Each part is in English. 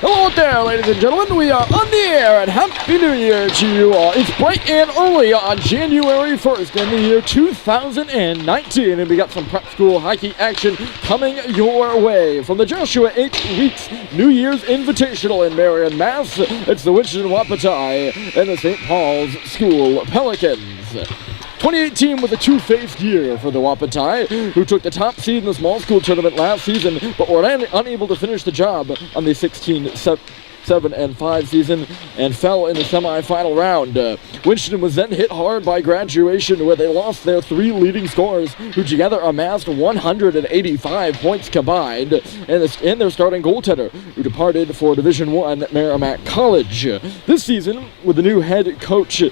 Hello out there, ladies and gentlemen. We are on the air, and Happy New Year to you all. It's bright and early on January 1st in the year 2019, and we got some prep school hockey action coming your way. From the Joshua H. Weeks New Year's Invitational in Marion, Mass., it's the Winchendon Wapiti and the St. Paul's School Pelicans. 2018 was a two-faced year for the Wapiti, who took the top seed in the small school tournament last season, but were unable to finish the job on the 16-7-5 season and fell in the semifinal round. Winchendon was then hit hard by graduation, where they lost their three leading scorers, who together amassed 185 points combined, and their starting goaltender, who departed for Division I Merrimack College. This season, with the new head coach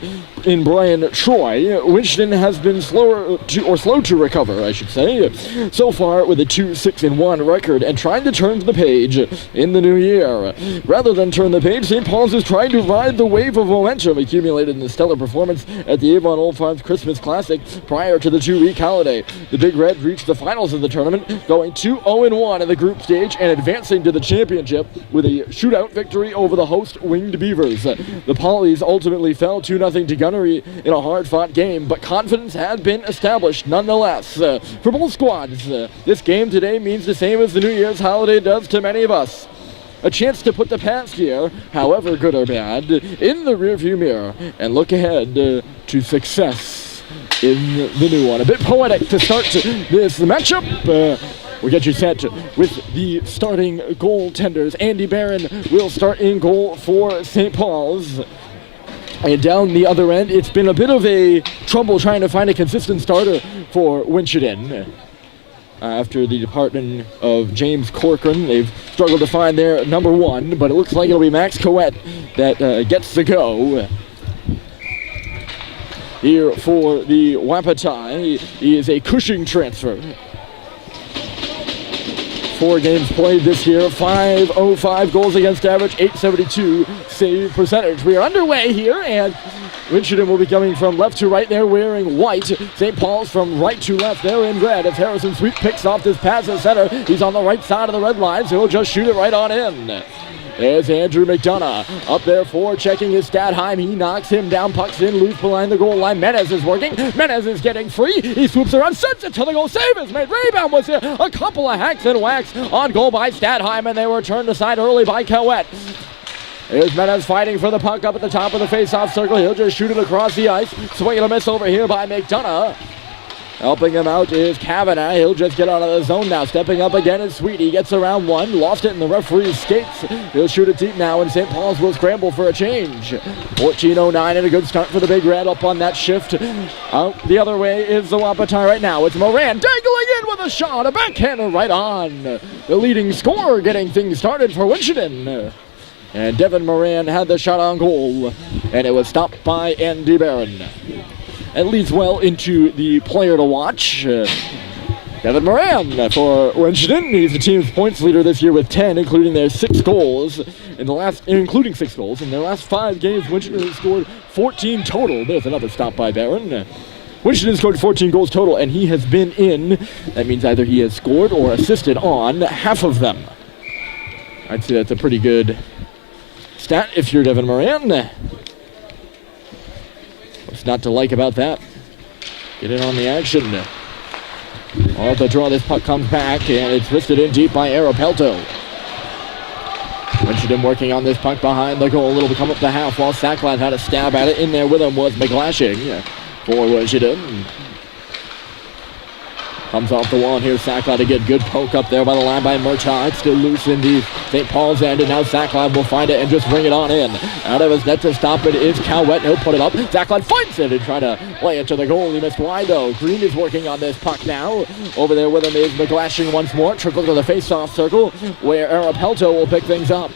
in Brian Troy, Winchendon has been slow to recover, I should say, so far with a 2-6-1 record and trying to turn the page in the new year. Rather than turn the page, St. Paul's is trying to ride the wave of momentum accumulated in the stellar performance at the Avon Old Farms Christmas Classic prior to the two-week holiday. The Big Reds reached the finals of the tournament, going 2-0-1 in the group stage and advancing to the championship with a shootout victory over the host Winged Beavers. The Pollies ultimately fell 2-0 to Gunnery in a hard-fought game, but confidence had been established nonetheless. For both squads, this game today means the same as the New Year's holiday does to many of us. A chance to put the past year, however good or bad, in the rearview mirror and look ahead to success in the new one. A bit poetic to start this matchup. We'll get you set with the starting goaltenders. Andy Barron will start in goal for St. Paul's. And down the other end, it's been a bit of a trouble trying to find a consistent starter for Winchendon. After the departure of James Corcoran, they've struggled to find their number one, but it looks like it'll be Max Coette that gets the go. Here for the Wapiti, he is a Cushing transfer. 4 games played this year, 505 goals against average, 872 save percentage. We are underway here, and Winchendon will be coming from left to right. They're wearing white. St. Paul's from right to left. They're in red as Harrison Sweet picks off this pass at center. He's on the right side of the red line, so he'll just shoot it right on in. There's Andrew McDonough up there for checking his stat high. He knocks him down, pucks in, loose behind the goal line. Menez is working. Menez is getting free. He swoops around, sends it to the goal. Save is made. Rebound was here. A couple of hacks and whacks on goal by Statheim, and they were turned aside early by Coette. Here's Menez fighting for the puck up at the top of the face-off circle. He'll just shoot it across the ice. Swing and a miss over here by McDonough. Helping him out is Kavanagh. He'll just get out of the zone now. Stepping up again is Sweet. He gets around one. Lost it in the referee's skates. He'll shoot it deep now, and St. Paul's will scramble for a change. 14:09 and a good start for the Big Red up on that shift. Out the other way is the Wapiti right now. It's Moran dangling in with a shot. A backhander right on. The leading scorer getting things started for Winchendon. And Devin Moran had the shot on goal, and it was stopped by Andy Barron. It leads well into the player to watch. Devin Moran for Winchendon. He's the team's points leader this year with 10, including their 6 goals. In their last 5 games, Winchendon has scored 14 total. There's another stop by Barron. Winchendon scored 14 goals total, and he has been in. That means either he has scored or assisted on half of them. I'd say that's a pretty good stat if you're Devin Moran. What's not to like about that? Get in on the action. Off the draw, this puck comes back, and it's wristed in deep by Arapelto. Winchendon working on this puck behind the goal. It'll come up the half while Sacklad had a stab at it. In there with him was McGlashing for Winchendon. Comes off the wall, and here's Sacklad to get good poke up there by the line by Murtaugh. It's still loose in the St. Paul's end, and now Sacklad will find it and just bring it on in. Out of his net to stop it is Coette. He'll put it up. Sacklad finds it and try to play it to the goal. He missed wide, though. Green is working on this puck now. Over there with him is McGlashing once more. Trickle to the face-off circle, where Arapelto will pick things up.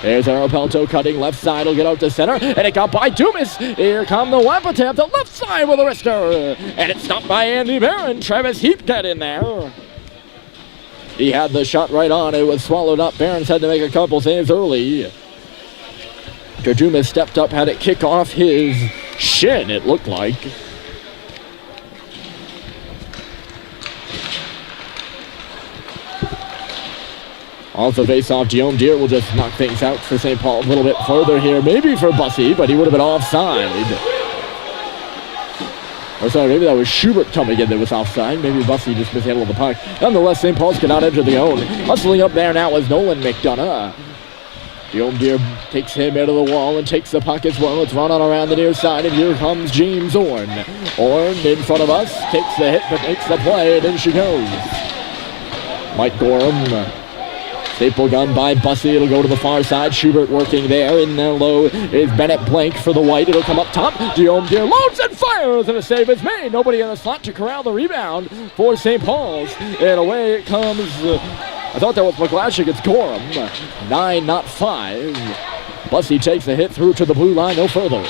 There's Arapelto cutting left side. He'll get out to center, and it got by Dumas. Here come the Wapiti up the left side with a wrister, and it's stopped by Andy Barron. Travis Heap got in there. He had the shot right on. It was swallowed up. Barron's had to make a couple saves early. Dumas stepped up, had it kick off his shin, it looked like. Off the face-off, Guillaume Deere will just knock things out for St. Paul a little bit further here. Maybe for Bussy, but he would have been offside. Or sorry, maybe that was Schubert coming in that was offside. Maybe Bussy just mishandled the puck. Nonetheless, St. Paul's cannot enter the own. Hustling up there now is Nolan McDonough. Guillaume Deere takes him out of the wall and takes the puck as well. It's run on around the near side, and here comes James Orn. Orn in front of us, takes the hit, but makes the play, and in she goes. Mike Gorham. Staple gun by Bussy. It'll go to the far side. Schubert working there. In there low is Bennett Blank for the white. It'll come up top. Guillaume Deere loads and fires, and a save is made. Nobody in the slot to corral the rebound for St. Paul's. And away it comes. I thought that was McGlashick. It's Gorham. 9, not 5. Bussy takes the hit through to the blue line. No further.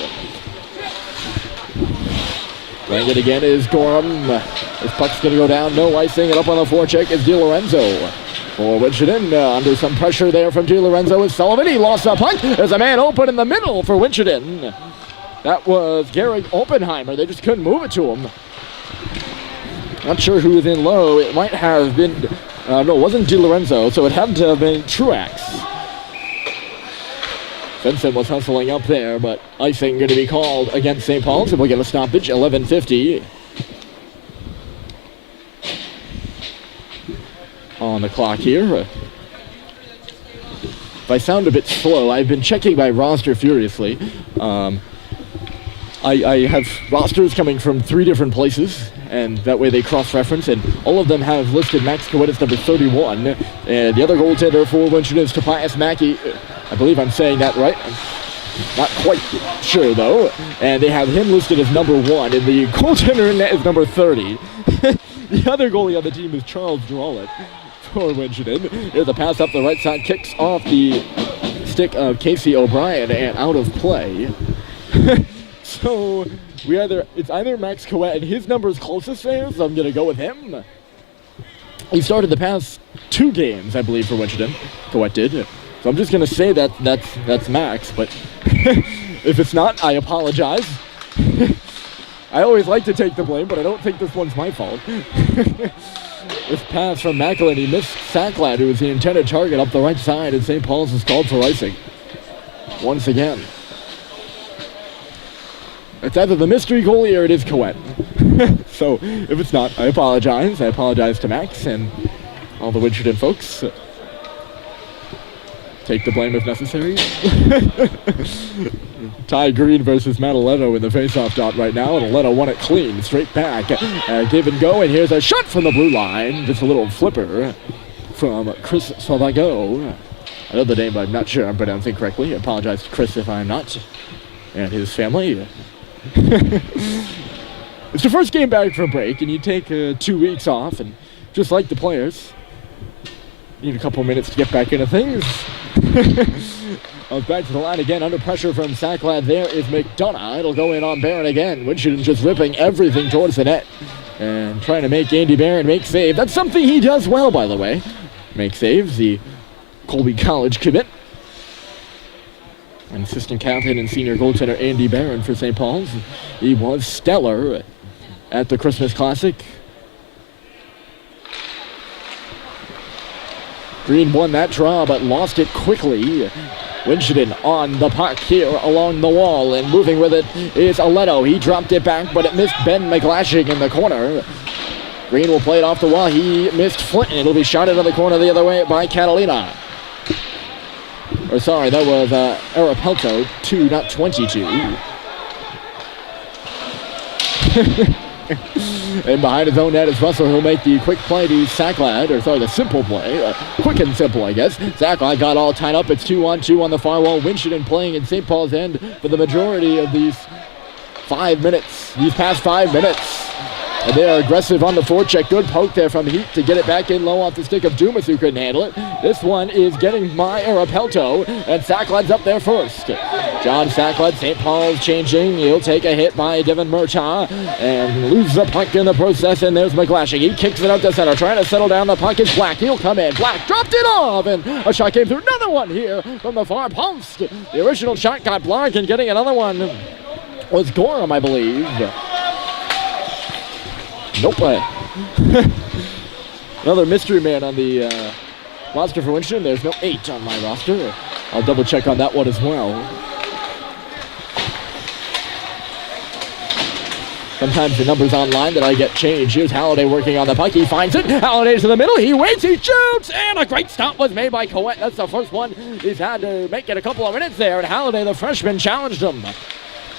Playing it again is Gorham. This puck's going to go down. No icing. And up on the forecheck is DiLorenzo. For Winchendon, under some pressure there from DiLorenzo is Sullivan. He lost the puck. There's a man open in the middle for Winchendon. That was Garrett Oppenheimer. They just couldn't move it to him. Not sure who was in low. It might have been, no, it wasn't DiLorenzo, so it had to have been Truax. Vincent was hustling up there, but icing going to be called against St. Paul's, and we'll get a stoppage, 11:50. On the clock here. If I sound a bit slow, I've been checking my roster furiously. I have rosters coming from 3 different places, and that way they cross-reference, and all of them have listed Max Coet as number 31, and the other goaltender for Winchendon is Tobias Mackey. I believe I'm saying that right. I'm not quite sure, though. And they have him listed as number 1, and the goaltender in net is number 30. The other goalie on the team is Charles Drollett for Winchendon. Here's a pass up the right side, kicks off the stick of Casey O'Brien and out of play. So it's either Max Coet, and his number is closest there, so I'm going to go with him. He started the past 2 games, I believe, for Winchendon. Coet did. So I'm just going to say that's Max, but if it's not, I apologize. I always like to take the blame, but I don't think this one's my fault. This pass from Macklin, he missed Sacklad, who was the intended target up the right side, and St. Paul's is called for icing. Once again. It's either the mystery goalie or it is Coet. So, if it's not, I apologize. I apologize to Max and all the Winchendon folks. Take the blame if necessary. Ty Green versus Matt Aleto in the face-off dot right now, and Aleto won it clean, straight back. Give and go, and here's a shot from the blue line. Just a little flipper from Chris Salvago. I know the name, but I'm not sure I'm pronouncing correctly. I apologize to Chris if I'm not, and his family. It's your first game back from break, and you take 2 weeks off, and just like the players, need a couple minutes to get back into things. Back to the line again, under pressure from Sacklad. There is McDonough. It'll go in on Barron again. Winchendon just ripping everything towards the net and trying to make Andy Barron make save. That's something he does well, by the way. Make saves, the Colby College commit. And assistant captain and senior goaltender Andy Barron for St. Paul's. He was stellar at the Christmas Classic. Green won that draw, but lost it quickly. Winchendon on the puck here along the wall, and moving with it is Aleto. He dropped it back, but it missed Ben McGlashing in the corner. Green will play it off the wall. He missed Flint, and it'll be shot into the corner the other way by Catalina. Or sorry, that was Arapelto, 2, not 22. And behind his own net is Russell, who'll make the quick play to Sacklad, or sorry, the simple play. Quick and simple, I guess. Sacklad got all tied up. It's 2-on-2 on the far wall. Winchendon playing in St. Paul's end for the majority of these 5 minutes, these past 5 minutes. And they are aggressive on the forecheck. Good poke there from Heat to get it back in low off the stick of Dumas, who couldn't handle it. This one is getting by Arapelto, and Sacklad's up there first. John Sacklad, St. Paul's changing. He'll take a hit by Devin Murtaugh and lose the puck in the process, and there's McGlashing. He kicks it out to center, trying to settle down the puck. Is Black. He'll come in. Black dropped it off, and a shot came through. Another one here from the far post. The original shot got blocked, and getting another one was Gorham, I believe. Nope. Another mystery man on the roster for Winchendon. There's no 8 on my roster. I'll double check on that one as well. Sometimes the numbers online that I get changed. Here's Halliday working on the puck. He finds it. Halliday to the middle. He waits. He shoots. And a great stop was made by Coet. That's the first one. He's had to make it a couple of minutes there. And Halliday, the freshman, challenged him.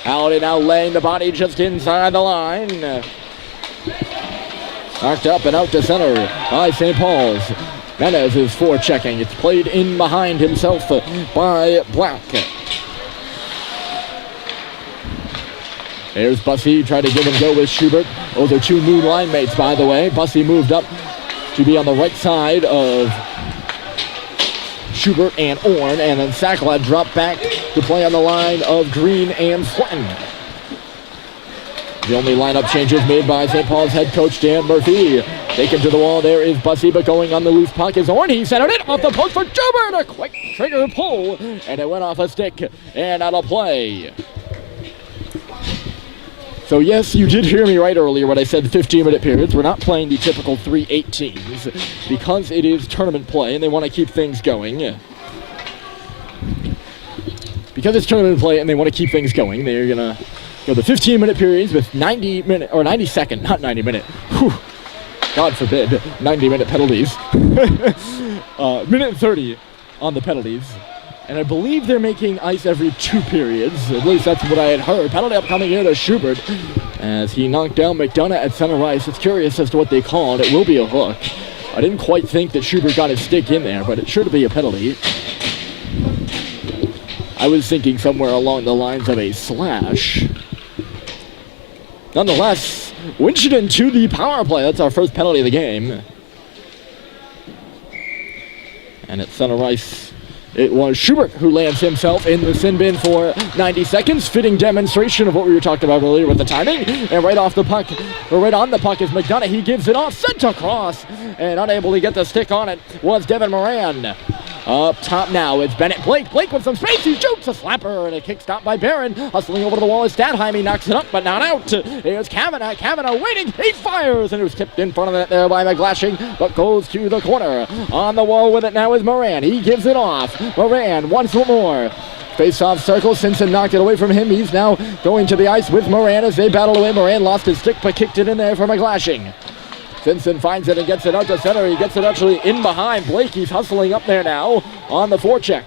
Halliday now laying the body just inside the line. Knocked up and out to center by St. Paul's. Menez is forechecking. It's played in behind himself by Black. There's Bussey trying to give him go with Schubert. Those are 2 new line mates, by the way. Bussey moved up to be on the right side of Schubert and Orn, and then Sakla dropped back to play on the line of Green and Fletton. The only lineup changes made by St. Paul's head coach Dan Murphy. Taken to the wall, there is Bussey, but going on the loose puck is Orn. He centered it off the post for Schubert. A quick trigger pull, and it went off a stick and out of play. So yes, you did hear me right earlier when I said 15-minute periods. We're not playing the typical 3-18s because it is tournament play and they want to keep things going. Because it's tournament play and they want to keep things going, they're going to go the 15-minute periods with 90-second, not 90-minute. God forbid, 90-minute penalties. Minute 30 on the penalties. And I believe they're making ice every 2 periods. At least that's what I had heard. Penalty upcoming here to Schubert as he knocked down McDonough at center ice. It's curious as to what they called. It will be a hook. I didn't quite think that Schubert got his stick in there, but it sure to be a penalty. I was thinking somewhere along the lines of a slash. Nonetheless, Winchendon to the power play. That's our first penalty of the game. And at center ice, it was Schubert who lands himself in the sin bin for 90 seconds. Fitting demonstration of what we were talking about earlier with the timing. And right off the puck, or right on the puck is McDonough. He gives it off, sent across, and unable to get the stick on it was Devin Moran. Up top now, it's Bennett Blake. Blake with some space, he shoots a slapper, and a kick stop by Barron. Hustling over to the wall is Stadheim. He knocks it up, but not out. Here's Kavanagh. Kavanagh waiting, he fires, and it was tipped in front of it there by McGlashing, but goes to the corner. On the wall with it now is Moran. He gives it off. Moran once more. Face-off circle. Simpson knocked it away from him. He's now going to the ice with Moran as they battle away. Moran lost his stick, but kicked it in there for McGlashing. Simpson finds it and gets it out to center. He gets it actually in behind Blake. He's hustling up there now on the forecheck.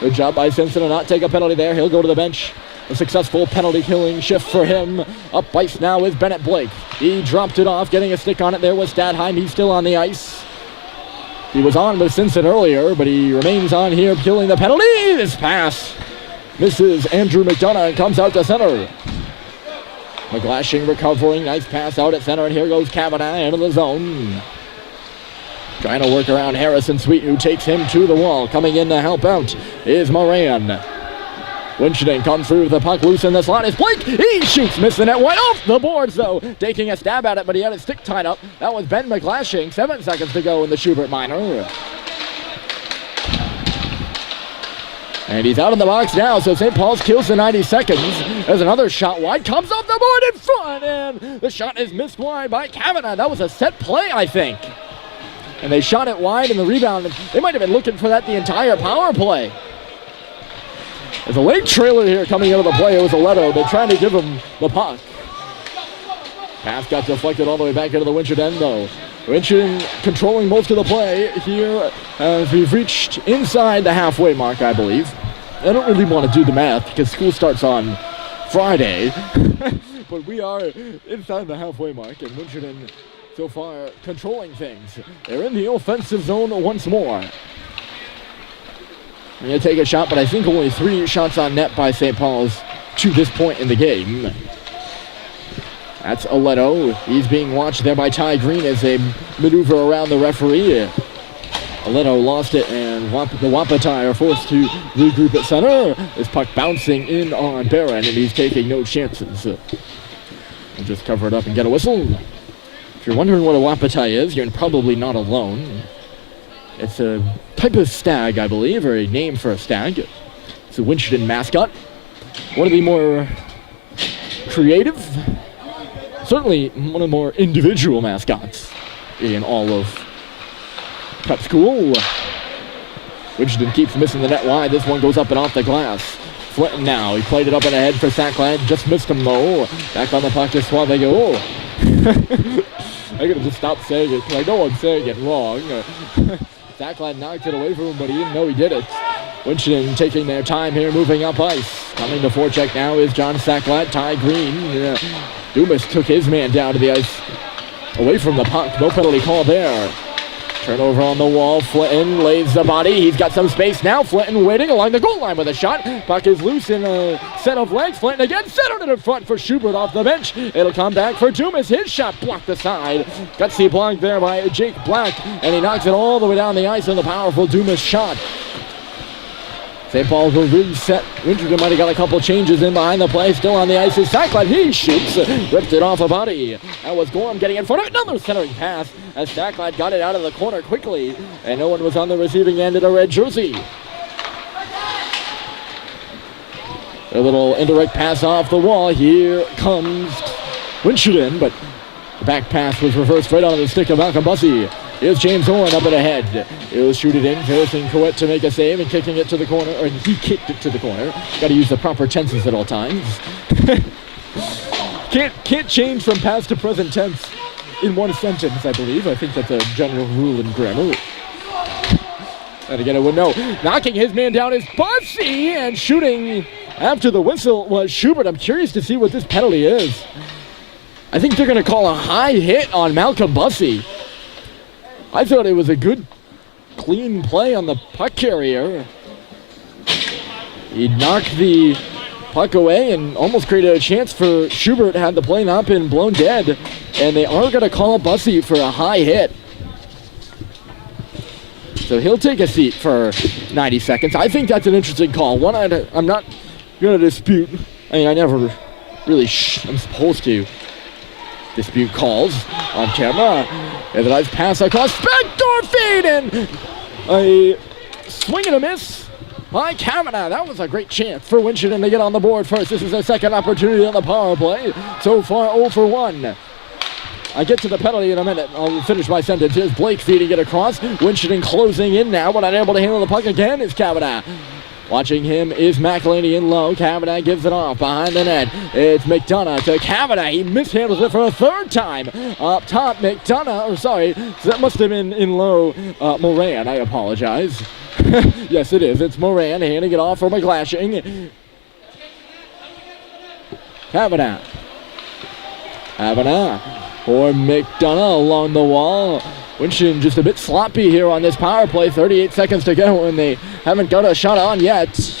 Good job by Simpson to not take a penalty there. He'll go to the bench. A successful penalty-killing shift for him. Up ice now is Bennett Blake. He dropped it off, getting a stick on it there was Stadheim. He's still on the ice. He was on with Simpson earlier, but he remains on here, killing the penalty. This pass misses Andrew McDonough and comes out to center. McGlashing recovering, nice pass out at center, and here goes Kavanagh into the zone. Trying to work around Harrison Sweet, who takes him to the wall. Coming in to help out is Moran. Winchendon comes through the puck, loose in the slot is Blake. He shoots, missing it wide off the boards though. Taking a stab at it, but he had his stick tied up. That was Ben McGlashing. 7 seconds to go in the Schubert minor. And he's out of the box now, so St. Paul's kills the 90 seconds. There's another shot wide, comes off the board in front, and the shot is missed wide by Kavanagh. That was a set play, I think. And they shot it wide in the rebound. They might have been looking for that the entire power play. There's a late trailer here coming out of the play. It was Aledo. They're trying to give him the puck. Pass got deflected all the way back into the Winchendon end, though. Winchendon controlling most of the play here as we've reached inside the halfway mark, I believe. I don't really want to do the math because school starts on Friday. But we are inside the halfway mark, and Winchendon so far controlling things. They're in the offensive zone once more. I'm going to take a shot, but I think only 3 shots on net by St. Paul's to this point in the game. That's Aledo. He's being watched there by Ty Green as they maneuver around the referee. Aledo lost it, and the Wapiti are forced to regroup at center. This puck bouncing in on Barron, and he's taking no chances. We'll just cover it up and get a whistle. If you're wondering what a Wapiti is, you're probably not alone. It's a type of stag, I believe, or a name for a stag. It's a Winchendon mascot. One of the more creative, certainly one of the more individual mascots in all of Prep School. Winchendon keeps missing the net wide. This one goes up and off the glass. Flinton now. He played it up and ahead for Sacklad. Just missed him though. Back on the puck is Suave. Oh. I could have just stopped saying it because I know I'm saying it wrong. Sacklad knocked it away from him, but he didn't know he did it. Winchendon taking their time here, moving up ice. Coming to forecheck now is John Sacklad. Ty Green. Dumas took his man down to the ice. Away from the puck. No penalty call there. Turnover on the wall. Flinton lays the body. He's got some space now. Flinton waiting along the goal line with a shot. Puck is loose in a set of legs. Flinton again centered it in front for Schubert off the bench. It'll come back for Dumas. His shot blocked aside. Gutsy blocked there by Jake Black. And he knocks it all the way down the ice on the powerful Dumas shot. St. Paul's will reset. Winchendon might have got a couple changes in behind the play. Still on the ice is Sacklad. He shoots. Ripped it off a body. That was Gorham getting in front of it. Another centering pass as Sacklad got it out of the corner quickly. And no one was on the receiving end in a red jersey. A little indirect pass off the wall. Here comes Winchendon, but the back pass was reversed right onto the stick of Malcolm Bussey. Here's James Owen up and ahead. He'll shoot it in, forcing Coet to make a save and kicking it to the corner, or he kicked it to the corner. Got to use the proper tenses at all times. Can't change from past to present tense in one sentence, I believe. I think that's a general rule in grammar. And again, I would know. Knocking his man down is Bussey, and shooting after the whistle was Schubert. I'm curious to see what this penalty is. I think they're going to call a high hit on Malcolm Bussey. I thought it was a good, clean play on the puck carrier. He knocked the puck away and almost created a chance for Schubert had the play not been blown dead. And they are going to call Bussey for a high hit. So he'll take a seat for 90 seconds. I think that's an interesting call. One, I'm not going to dispute. I mean, I never really I'm supposed to dispute calls on camera. And the nice pass across, backdoor feed, and a swing and a miss by Kavanaugh. That was a great chance for Winchendon to get on the board first. This is their second opportunity on the power play. So far, 0 for 1. I get to the penalty in a minute. I'll finish my sentence. Here's Blake feeding it across. Winchendon closing in now, but unable to handle the puck again is Kavanaugh. Watching him is McElhaney in low. Kavanaugh gives it off behind the net. It's McDonough to Kavanaugh. He mishandles it for a third time. Up top, that must have been in low. Moran, I apologize. Yes, it is. It's Moran handing it off for McGlashing. Kavanaugh for McDonough along the wall. Winchendon just a bit sloppy here on this power play. 38 seconds to go, and they haven't got a shot on yet.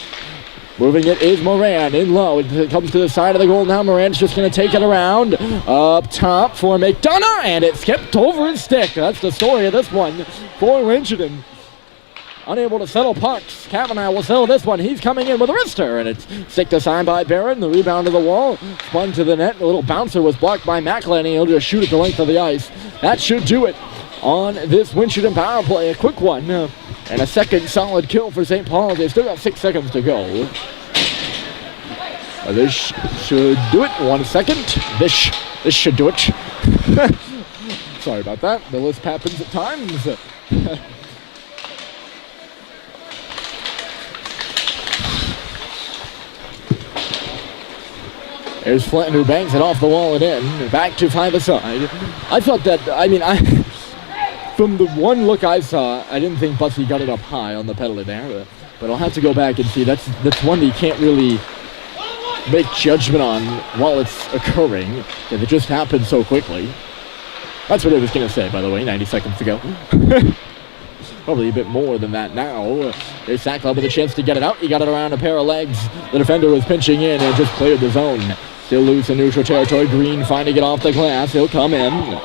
Moving it is Moran in low. It comes to the side of the goal now. Moran's just going to take it around. Up top for McDonough, and it skipped over his stick. That's the story of this one for Winchendon. Unable to settle pucks. Kavanaugh will settle this one. He's coming in with a wrister, and it's sticked aside by Barron. The rebound to the wall. Spun to the net. The little bouncer was blocked by McElhaney. He'll just shoot at the length of the ice. That should do it on this Winchendon power play. A quick one. And a second solid kill for St. Paul. They've still got 6 seconds to go. This should do it. 1 second. This should do it. Sorry about that. The lisp happens at times. There's Flinton who bangs it off the wall and in. Back to 5-a-side. I thought that, from the one look I saw, I didn't think Bussey got it up high on the penalty there. But I'll have to go back and see. That's one that you can't really make judgment on while it's occurring. Because it just happened so quickly. That's what I was going to say, by the way, 90 seconds ago. Probably a bit more than that now. There's Sacklad with a chance to get it out. He got it around a pair of legs. The defender was pinching in and just cleared the zone. Still loose in neutral territory. Green finding it off the glass. He'll come in.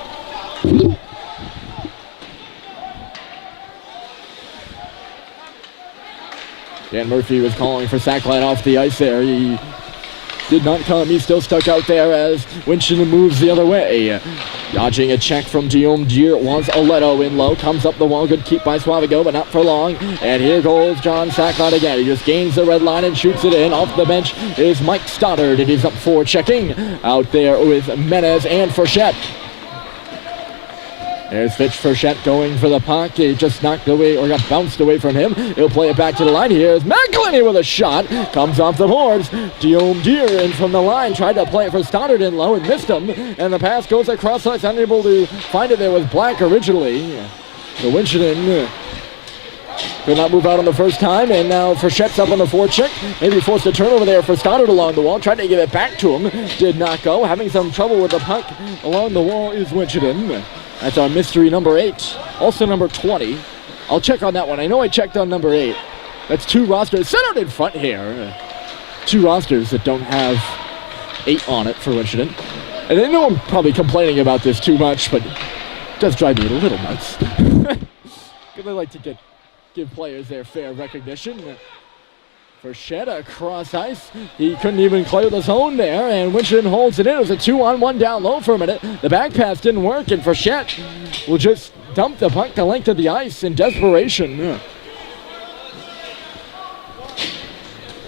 Dan Murphy was calling for Sacklad off the ice there. He did not come. He's still stuck out there as Winchendon moves the other way. Dodging a check from Guillaume Dier was Oleto in low. Comes up the wall. Good keep by Suavigo, but not for long. And here goes John Sacklad again. He just gains the red line and shoots it in. Off the bench is Mike Stoddard. And he's up for checking. Out there with Menez and Frechette. There's Fitch Frechette going for the puck. He just knocked away or got bounced away from him. He'll play it back to the line. Here's McElhinney with a shot. Comes off the boards. Guillaume Deer in from the line. Tried to play it for Stoddard in low and missed him. And the pass goes across ice. Unable to find it. There was Black originally. The Winchendon could not move out on the first time, and now Frechette's up on the forecheck. Maybe forced a turnover there for Stoddard along the wall. Tried to give it back to him. Did not go. Having some trouble with the puck along the wall is Winchendon. That's our mystery number 8. Also number 20. I'll check on that one. I know I checked on number 8. That's 2 rosters centered in front here. 2 rosters that don't have 8 on it for Winchendon. And I know I'm probably complaining about this too much, but it does drive me a little nuts. Because I like to give players their fair recognition. Frechette across ice. He couldn't even clear the zone there, and Winchendon holds it in. It was a 2-on-1 down low for a minute. The back pass didn't work, and Frechette will just dump the puck the length of the ice in desperation.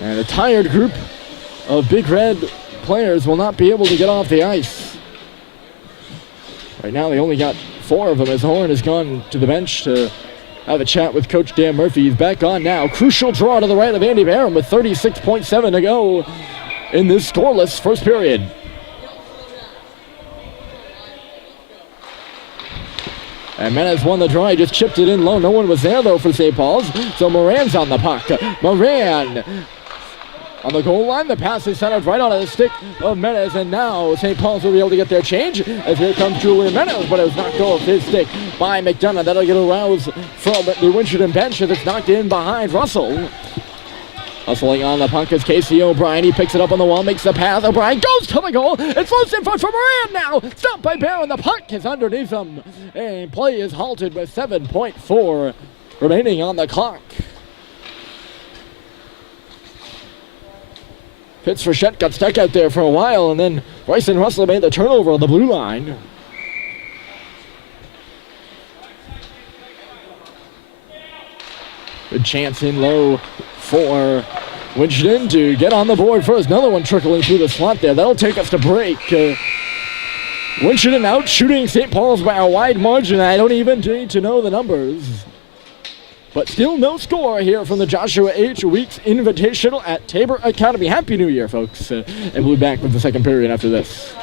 And a tired group of Big Red players will not be able to get off the ice. Right now they only got 4 of them as Horn has gone to the bench to have a chat with Coach Dan Murphy. He's back on now. Crucial draw to the right of Andy Barron with 36.7 to go in this scoreless first period. And Menace won the draw. He just chipped it in low. No one was there, though, for St. Paul's. So Moran's on the puck. Moran on the goal line. The pass is centered right onto the stick of Menace. And now St. Paul's will be able to get their change. As here comes Julian Menace, but it was knocked off his stick by McDonough. That'll get a rouse from the Winchendon bench as it's knocked in behind Russell. Hustling on the puck is Casey O'Brien. He picks it up on the wall, makes the pass. O'Brien goes to the goal. It's loose in front for Moran now. Stopped by Barron. The puck is underneath him. And play is halted with 7.4 remaining on the clock. Fitz Frechette got stuck out there for a while, and then Bryson Russell made the turnover on the blue line. Good chance in low for Winchendon to get on the board first. Another one trickling through the slot there. That'll take us to break. Winchendon out shooting St. Paul's by a wide margin. I don't even need to know the numbers. But still no score here from the Joshua H. Weeks Invitational at Tabor Academy. Happy New Year, folks. And we'll be back with the second period after this.